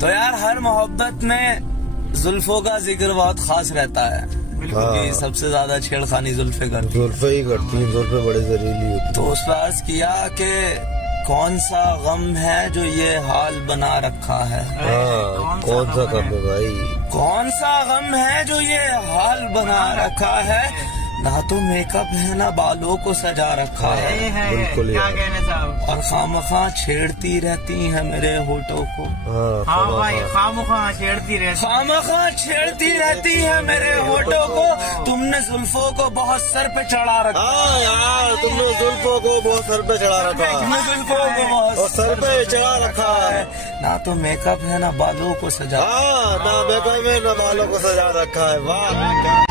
तो यार हर मोहब्बत में जुल्फों का जिक्र बहुत खास रहता है क्योंकि सबसे ज्यादा छेड़खानी जुल्फे करती जुल्फे ही करती हैं, जुल्फे बड़े जहरीली होती तो उस पर अर्ज किया कि कौन सा गम है जो ये हाल बना रखा है। हाँ, कौन सा कम है भाई? कौन सा गम है जो ये हाल बना रखा है, ना तो मेकअप है ना बालों को सजा रखा है। बिल्कुल क्या यार। कहने साहब। और खामखा छेड़ती रहती है मेरे होठों को, हाँ भाई, खामखा छेड़ती रहती। खामखा छेड़ती रहती है मेरे होठों को। तुमने जुल्फों को बहुत सर पे चढ़ा रखा, हाँ यार, तुमने जुल्फों को बहुत सर पे चढ़ा रखा, तुमने जुल्फों को बहुत और सर पे चढ़ा रखा है। ना तो मेकअप है ना बालों को सजा। हाँ, ना मेकअप में ना बालों को सजा रखा है। वाह क्या